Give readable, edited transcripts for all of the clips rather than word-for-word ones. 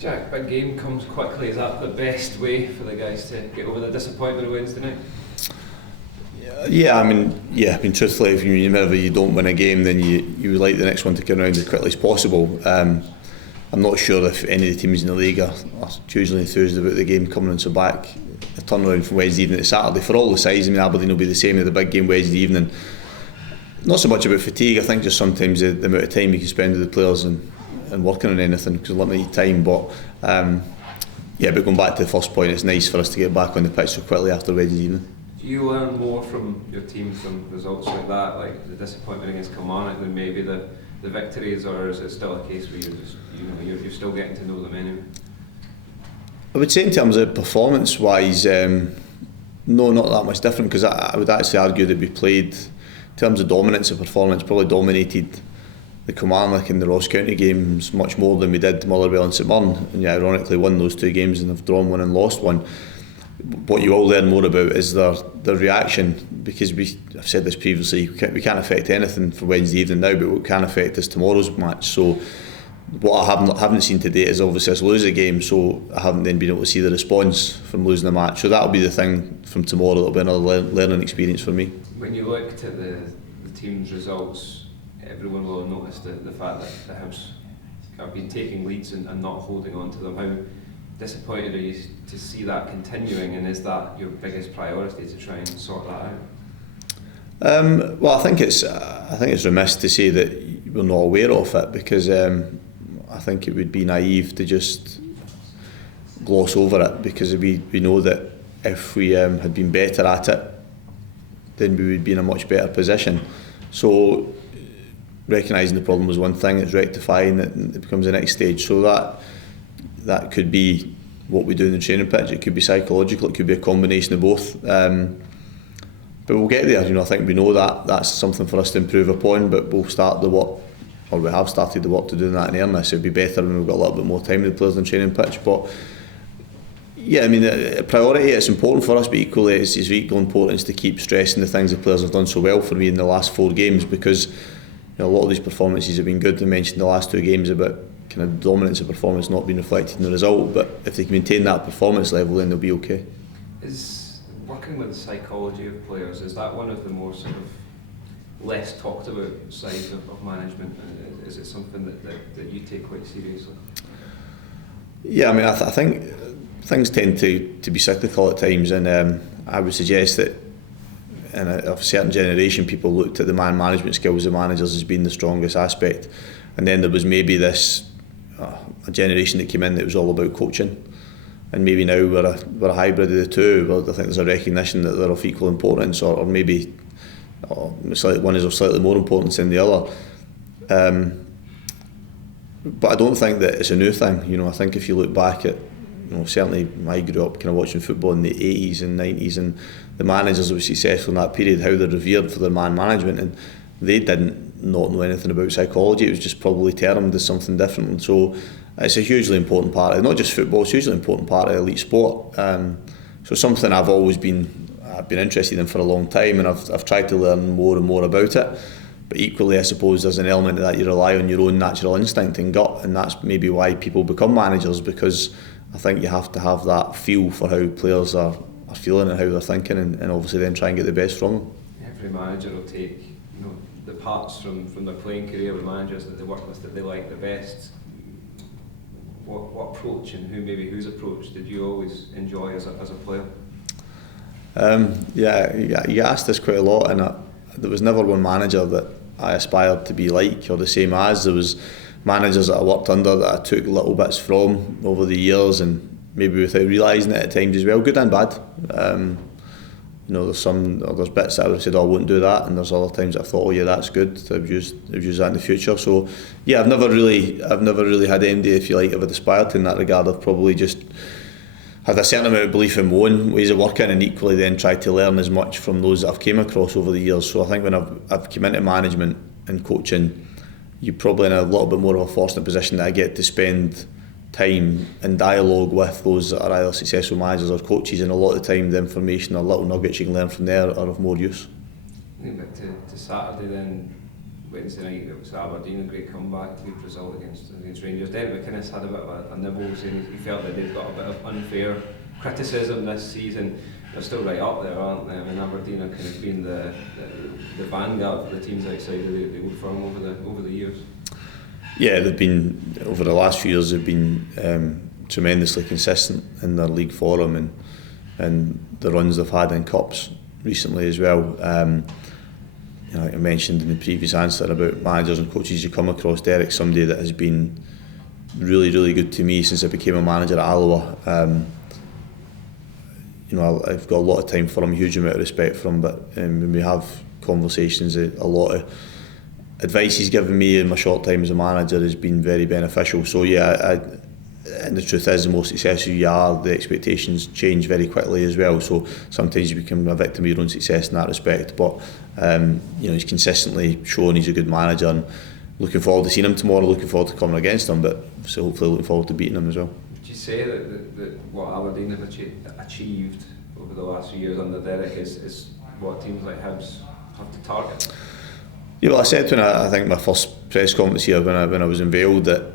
Jack, big game comes quickly. Is that the best way for the guys to get over the disappointment of Wednesday night? Yeah, I mean, truthfully, whenever you don't win a game, then you would like the next one to come around as quickly as possible. I'm not sure if any of the teams in the league are hugely enthused about the game coming on, so back a turnaround from Wednesday evening to Saturday for all the sides. I mean, Aberdeen will be the same as the big game Wednesday evening. Not so much about fatigue. I think just sometimes the amount of time you can spend with the players and working on anything because of limited time. But going back to the first point, it's nice for us to get back on the pitch so quickly after Wednesday evening. Do you learn more from your team from results like that, like the disappointment against Kilmarnock, than maybe the victories, or is it still a case where you're still getting to know them anyway? I would say in terms of performance-wise, no, not that much different, because I would actually argue that we played, in terms of dominance of performance, probably dominated the Kilmarnock and the Ross County games much more than we did Motherwell and St Mirren, and ironically won those two games and have drawn one and lost one. What you all learn more about is their reaction, because I've said this previously, we can't affect anything for Wednesday evening now, but what can affect is tomorrow's match. So what I haven't seen to date is obviously us lose a game, so I haven't then been able to see the response from losing a match. So that'll be the thing from tomorrow. It'll be another learning experience for me. When you look to the team's results, everyone will have noticed the fact that the Hibs have been taking leads and not holding on to them. How disappointed are you to see that continuing, and is that your biggest priority to try and sort that out? Well, I think it's remiss to say that we're not aware of it, because I think it would be naive to just gloss over it, because we know that if we had been better at it, then we would be in a much better position. So recognising the problem was one thing, it's rectifying it, and it becomes the next stage. So that could be what we do in the training pitch, it could be psychological, it could be a combination of both. But we'll get there. I think we know that that's something for us to improve upon, but we'll start the work, or we have started the work to do that in earnest. It would be better when we've got a little bit more time with the players on the training pitch. But yeah, I mean, a priority, it's important for us, but equally it's equal importance to keep stressing the things the players have done so well for me in the last 4 games, because a lot of these performances have been good. I mentioned the last 2 games about kind of dominance of performance not being reflected in the result, but if they can maintain that performance level, then they'll be okay. Is working with the psychology of players, is that one of the more sort of less talked about sides of management? Is it something that you take quite seriously? Yeah, I mean, I think things tend to be cyclical at times, and I would suggest that in a certain generation people looked at the man management skills of managers as being the strongest aspect, and then there was maybe this a generation that came in that was all about coaching, and maybe now we're a hybrid of the two. Well, I think there's a recognition that they're of equal importance, or maybe one is of slightly more importance than the other. But I don't think that it's a new thing. I think if you look back at, certainly I grew up kind of watching football in the 80s and 90s, and the managers that were successful in that period, how they're revered for their man management, and they didn't not know anything about psychology. It was just probably termed as something different. And so it's a hugely important part of, not just football, it's a hugely important part of elite sport. So something I've always been interested in for a long time, and I've tried to learn more and more about it. But equally, I suppose there's an element of that you rely on your own natural instinct and gut, and that's maybe why people become managers, because I think you have to have that feel for how players are feeling and how they're thinking, and obviously then try and get the best from them. Every manager will take the parts from their playing career, the managers that they work with that they like the best. What approach and whose approach did you always enjoy as a player? You asked this quite a lot, and there was never one manager that I aspired to be like or the same as. There was managers that I worked under that I took little bits from over the years, and maybe without realising it at times as well, good and bad. There's bits that I would have said, I won't do that, and there's other times I thought, oh yeah, that's good, I've used that in the future. So yeah, I've never really had anybody, if you like, I've aspired to in that regard. I've probably just had a certain amount of belief in my own ways of working, and equally then tried to learn as much from those that I've came across over the years. So I think when I've come into management and coaching, you're probably in a little bit more of a fortunate position that I get to spend time in dialogue with those that are either successful managers or coaches, and a lot of the time the information or little nuggets you can learn from there are of more use. I think back to Saturday then, Wednesday night it was Aberdeen, a great comeback, good result against Rangers. Derek McInnes had a bit of a nibble, saying he felt that they'd got a bit of unfair criticism this season. They're still right up there, aren't they? I mean, Aberdeen have kind of been the vanguard for the teams outside of the old firm over the years. Yeah, they've been, over the last few years, they've been tremendously consistent in their league form and the runs they've had in cups recently as well. Like I mentioned in the previous answer about managers and coaches you come across, Derek's somebody that has been really, really good to me since I became a manager at Alloa. I've got a lot of time for him, a huge amount of respect for him, but when we have conversations, a lot of advice he's given me in my short time as a manager has been very beneficial. So and the truth is, the more successful you are, the expectations change very quickly as well. So sometimes you become a victim of your own success in that respect. But he's consistently shown he's a good manager, and looking forward to seeing him tomorrow. Looking forward to coming against him, but so hopefully looking forward to beating him as well. Would you say that what Aberdeen have achieved over the last few years under Derek is what teams like Hibs have to target? Yeah, well, I said when I think my first press conference here when I was unveiled that,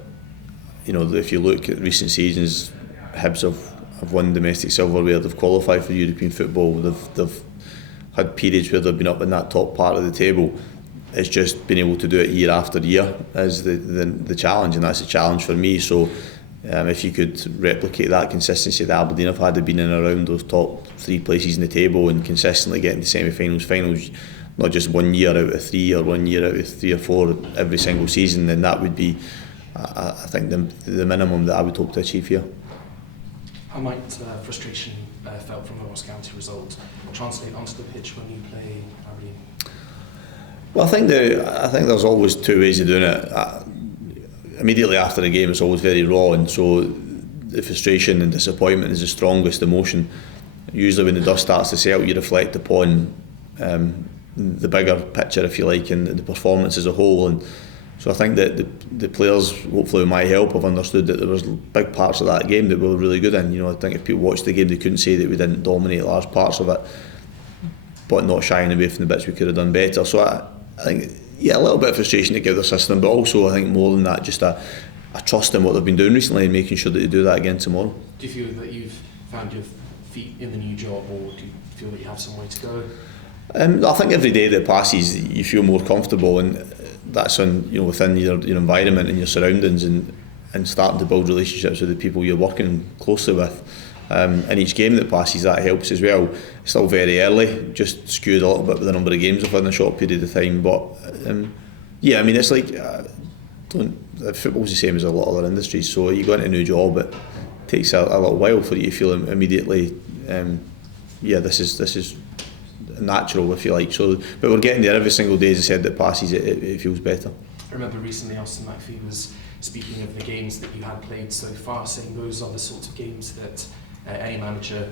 if you look at recent seasons, Hibs have won domestic silverware, they've qualified for European football, they've had periods where they've been up in that top part of the table. It's just being able to do it year after year is the challenge, and that's a challenge for me. So if you could replicate that consistency that Aberdeen have had, they've been in and around those top 3 places in the table and consistently getting to semi-finals, finals, not just 1 year out of 3 or 1 year out of 3 or 4 every single season, then that would be, I think, the minimum that I would hope to achieve here. How might frustration felt from the Ross County result translate onto the pitch when you play Aberdeen? Well, I think there's always 2 ways of doing it. Immediately after the game, it's always very raw, and so the frustration and disappointment is the strongest emotion. Usually when the dust starts to settle, you reflect upon the bigger picture, if you like, and the performance as a whole. And so I think that the players, hopefully with my help, have understood that there was big parts of that game that we were really good in. I think if people watched the game, they couldn't say that we didn't dominate large parts of it, but not shying away from the bits we could have done better. So I think, a little bit of frustration to give the system, but also I think more than that, just a trust in what they've been doing recently and making sure that they do that again tomorrow. Do you feel that you've found your feet in the new job, or do you feel that you have some way to go? I think every day that passes, you feel more comfortable, and that's within your environment and your surroundings, and starting to build relationships with the people you're working closely with. And each game that passes, that helps as well. It's still very early, just skewed a little bit with the number of games within a short period of time. But it's like football's the same as a lot of other industries. So you go into a new job, it takes a little while for you to feel immediately. This is natural, if you like. So, but we're getting there every single day. As I said, that passes, it feels better. I remember recently Austin McPhee was speaking of the games that you had played so far, saying those are the sorts of games that any manager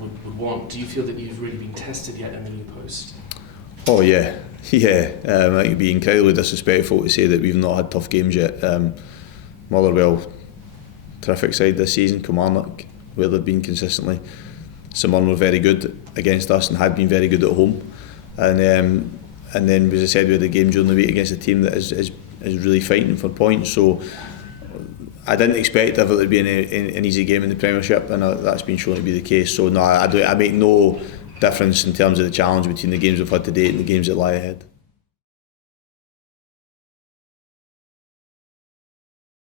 would want. Do you feel that you've really been tested yet in the new post? Oh yeah. I think it'd be incredibly disrespectful to say that we've not had tough games yet. Motherwell, terrific side this season. Kilmarnock, where they've been consistently. Someone were very good against us and had been very good at home. And then, as I said, we had a game during the week against a team that is really fighting for points. So I didn't expect ever to be an easy game in the Premiership, and that's been shown to be the case. So no, I make no difference in terms of the challenge between the games we've had to date and the games that lie ahead.